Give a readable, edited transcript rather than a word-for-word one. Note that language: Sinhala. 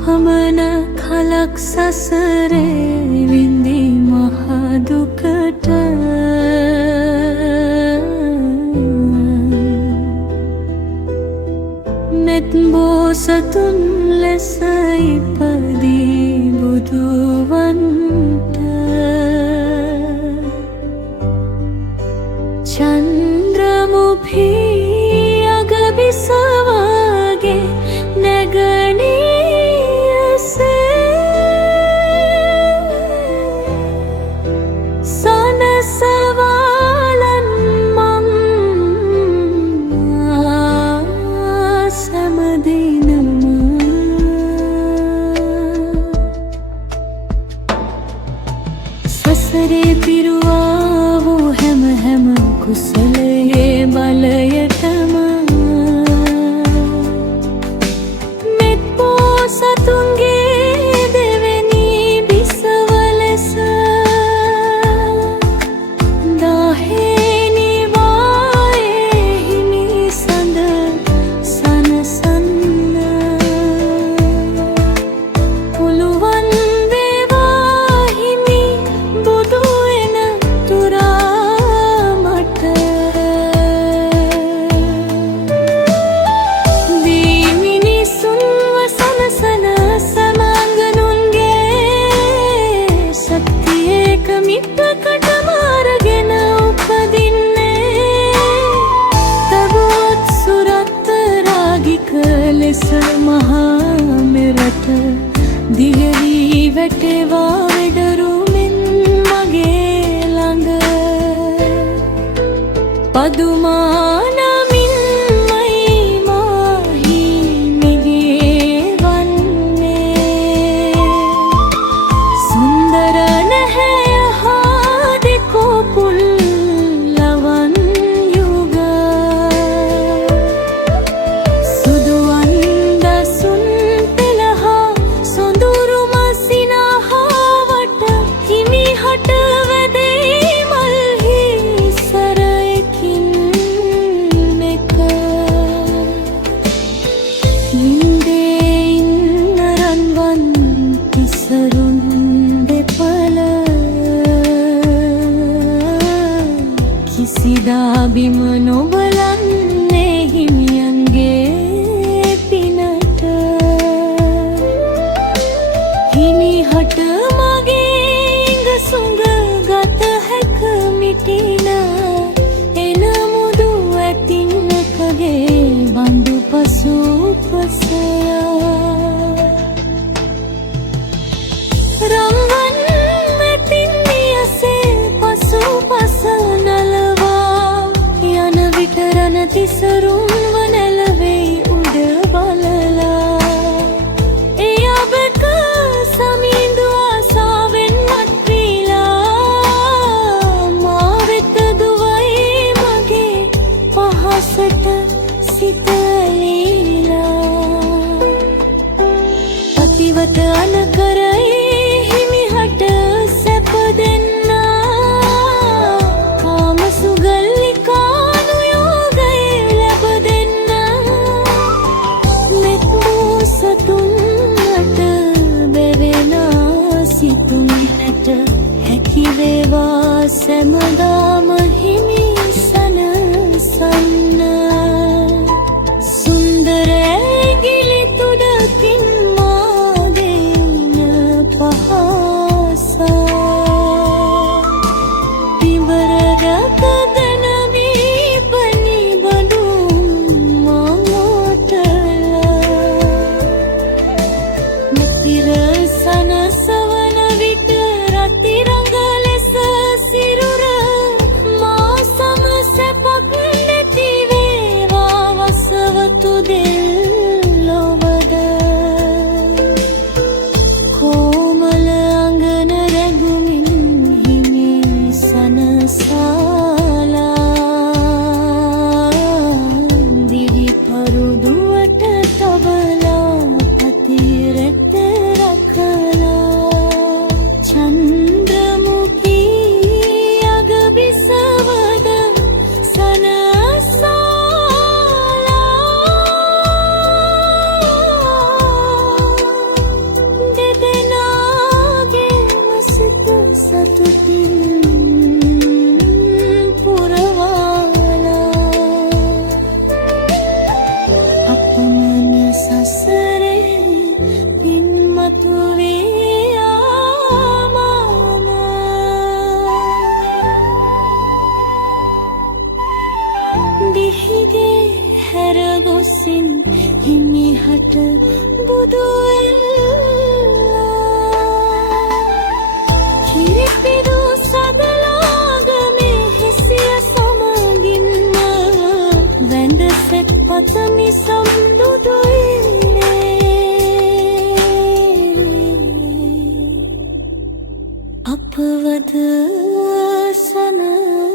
පමණ කලක් සසරේ විඳි මහදුකට මෙත් බෝසතුන් ලෙස ඉපදී බුදුවන්ට චන්ද්‍රමුඛී අගබිසවාගේ නැගණියසේ සනසවාලන් මං සැමදිනම සසරේ පිරුවා වූ හැම කුසලයේ බලයටම මෙත් බෝසතුන්ගේ දෙවෙනි බිසව ලෙස දාහේ නිවායේ හිමි සඳ සනසන්න පුළුවන් වේවා හිමි බුදු වෙන තුරා මට දී මිනිසුන්ව සනසන සමංගනුන්ගේ ශක්තියක මිටකට මාරගෙන උපදින්නේ තවොත් සුරත් රාගික ලෙස මහා මෙරට දියවී වැටෙවා වෙඩරුමින් මගේ ළඟ පදුමානමින් මයි මාහි මිගේ වන්නේ සුන්දර නැහැ හාදෙකෝ පුල් ලවන් යුග සුදුවන් දසුන් පෙළහා සොඳුරු මසිනහාවට හිමි හට වැදේ මල්හි සරයකින් එක නින්දේ ඉන්න රන්වන් තිසරුන් දෙපළ කිසිදා බිම නොබලන්නේ හිමියන්ගේ පිනට හිමි හට මගේ ඉඟ සුඟ ගත හැක මිටින එන මුදු ඇතින්නකගේ බඳු පසු පසයා රම්වන් මෙතින් නියසේ පසු පස නලවා යන විට රණ තිසරුන්ව නැලවෙයි උඩ බලලා එය අබක සමිඳු ආසාවෙන් මත්විලා මා වෙත දුවයි මගේ පහසට සිත ලීලා පතිවත අනකරයි හිමිහට සැප දෙන්නා කාම සුගල්ලිකානුයෝගය ලැබ දෙන්නා මෙත් බෝසතුන්ට බැවෙනා සිතුන්නට හැකි වේවා සැමදාම හිමි සනසන්න සුන්දර ඇගිලි තුඩකින් මා දෙන පහසා පිඹර රක දනවී පනි බඳුන් මෝටලා මෙතිර සනසවන විට රතිරඟ ලෙස සිරුර සමි සම්දුදුයි අපවද සනසයි